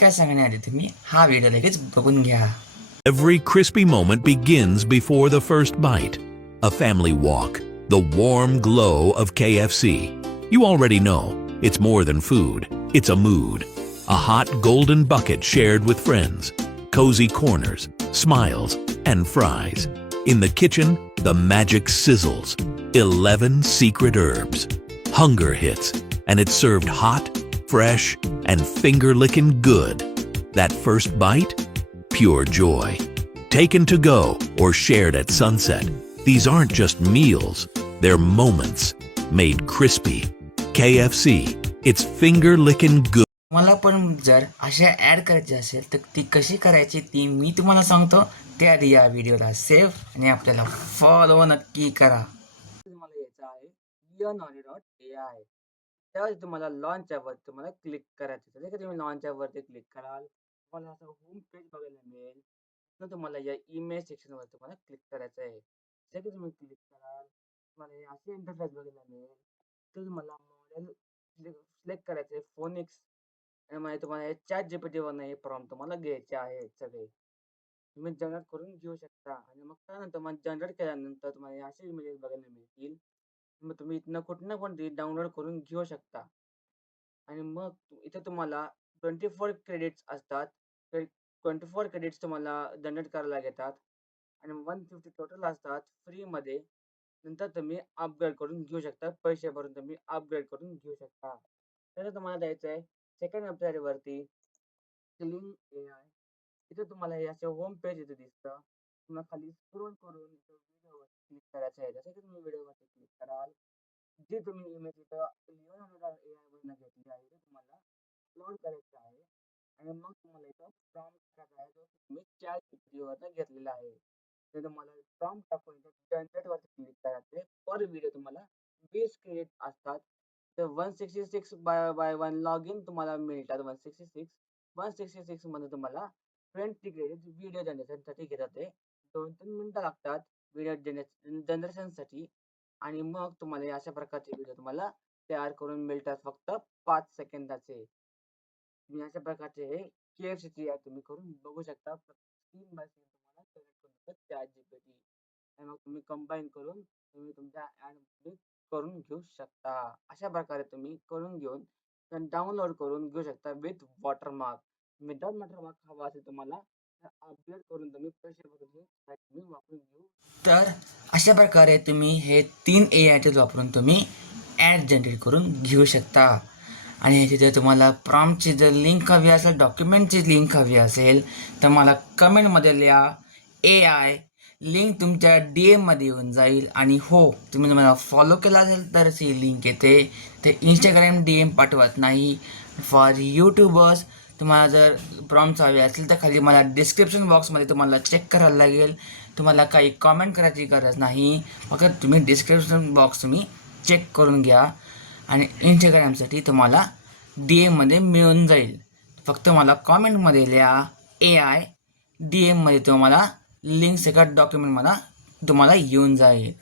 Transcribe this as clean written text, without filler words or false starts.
काय सांगण्याआधी तुम्ही हा व्हिडिओ लगेच बघून घ्या. Every crispy moment begins before the first bite. A family walk, the warm glow of KFC. You already know, it's more than food, it's a mood. A hot golden bucket shared with friends, cozy corners, smiles, and fries. In the kitchen, the magic sizzles. 11 secret herbs. Hunger hits, and it's served hot, fresh, and finger-licking good. That first bite? Pure joy. Taken to go or shared at sunset, these aren't just meals, they're moments made crispy. KFC, it's finger-licking good. मला पण जर अशा add करायची असेल तर ती कशी करायची ती मी तुम्हाला सांगतो. त्याआधी या व्हिडिओला सेव्ह आणि आपल्याला फॉलो नक्की करा. तुम्हाला यायचं आहे learnaudio.ai. त्यावेळेस तुम्हाला लॉन्चवर तुम्हाला क्लिक करायचं. जर का तुम्ही लॉन्चवरती क्लिक कराल तुम्हाला असं होम पेज बघायला मिळेल. तर तुम्हाला या इमेज सेक्शनवर तुम्हाला क्लिक करायचं आहे. जर का तुम्ही क्लिक कराल तुम्हाला हे असे इंटरफेस बघायला मिळेल. तर तुम्हाला मॉडेल सिलेक्ट करायचं आहे फोनिक्स आणि म्हणजे तुम्हाला हे चॅट जीपीटीवरनं हे प्रॉम्प्ट तुम्हाला घ्यायचे आहेत सगळे. तुम्ही जनरेट करून घेऊ शकता आणि मग त्यानंतर मग जनरेट केल्यानंतर तुम्हाला हे असे इमेजेस बघायला मिळतील. मग तुम्ही इथनं कुठं ना कोणती डाउनलोड करून घेऊ शकता आणि मग इथे तुम्हाला 24 क्रेडिट्स असतात. 24 क्रेडिट्स तुम्हाला जनरेट करायला घेतात आणि 150 टोटल असतात फ्रीमध्ये. नंतर तुम्ही अपग्रेड करून घेऊ शकता. पैसे भरून तुम्ही अपग्रेड करून घेऊ शकता. तर तुम्हाला द्यायचं आहे सेकंड वेबसाईटवरती क्लिंग एआय. इथे तुम्हाला हे असे होम पेज इथे दिसतं. तुम्हाला खाली स्क्रोल करून व्हिडिओवर क्लिक करायचं आहे. जसं की तुम्ही व्हिडिओवरती क्लिक कराल जी तुम्ही इमेज इथं एआय वरनं घेतली आहे ते तुम्हाला अपलोड करायचं आहे आणि मग तुम्हाला इथं प्रॉम्प्ट टाकायचा आहे जो तुम्ही चॅट जीपीटीवरनं घेतलेला आहे. ते तुम्हाला प्रॉम्प्ट टाकून इथं जनरेटवरती क्लिक करायचं आहे. पर व्हिडिओ तुम्हाला 20 क्रेडिट असतात. तर 166 बाय 1 लॉग इन तुम्हाला मिळतात. 166 मध्ये तुम्हाला 20 क्रेडिट व्हिडिओ जनरेशनसाठी घेतात. ते 2-3 मिनिटं लागतात व्हिडिओ जनरेशनसाठी आणि मग तुम्हाला हे अशा प्रकारचे व्हिडिओ तुम्हाला तयार करून मिळतात फक्त 5 सेकंदाचे. तुम्ही अशा प्रकारचे हे KFCची ॲड तुम्ही करून बघू शकता. सीन बाय सीन तुम्हाला सिलेक्ट करून देतात चॅट जीपीटी आणि मग तुम्ही कंबाईन करून तुम्ही तुमच्या ॲडमध्ये करून घेऊ शकता. अशा प्रकारे तुम्ही करून घेऊन डाउनलोड करून घेऊ शकता विथ वॉटरमार्क. विदाउट वॉटरमार्क हवा असेल तुम्हाला तर अपडेट करून तुम्ही पैसे भरून तुम्ही वापरून घेऊ. तर अशा प्रकारे तुम्ही हे 3 AI टूल्स वापरून तुम्ही ॲड जनरेट करून घेऊ शकता. आणि तिथे तुम्हाला प्रॉम्प्टची जर लिंक हवी असेल, डॉक्युमेंटची लिंक हवी असेल तर मला कमेंटमध्ये लिहा AI. लिंक तुमच्या DM मध्ये येऊन जाईल आणि हो तुम्ही मला फॉलो केला असेल तरच ही लिंक येते. ते इंस्टाग्राम DM पाठवत नाही. फॉर यूट्यूबर्स तुम्हाला जर प्रॉम्प्ट्स हवे असतील तर खाली मला डिस्क्रिप्शन बॉक्समध्ये तुम्हाला चेक करायला लागेल. तुम्हाला काही कॉमेंट करायची गरज नाही. फक्त तुम्ही डिस्क्रिप्शन बॉक्स तुम्ही चेक करून घ्या आणि इंस्टाग्रामसाठी तुम्हाला DM मध्ये मिळून जाईल. फक्त मला कॉमेंटमध्ये लिहा AI. DM मध्ये तुम्हाला लिंक सगळ्या डॉक्युमेंट मला तुम्हाला येऊन जाईल.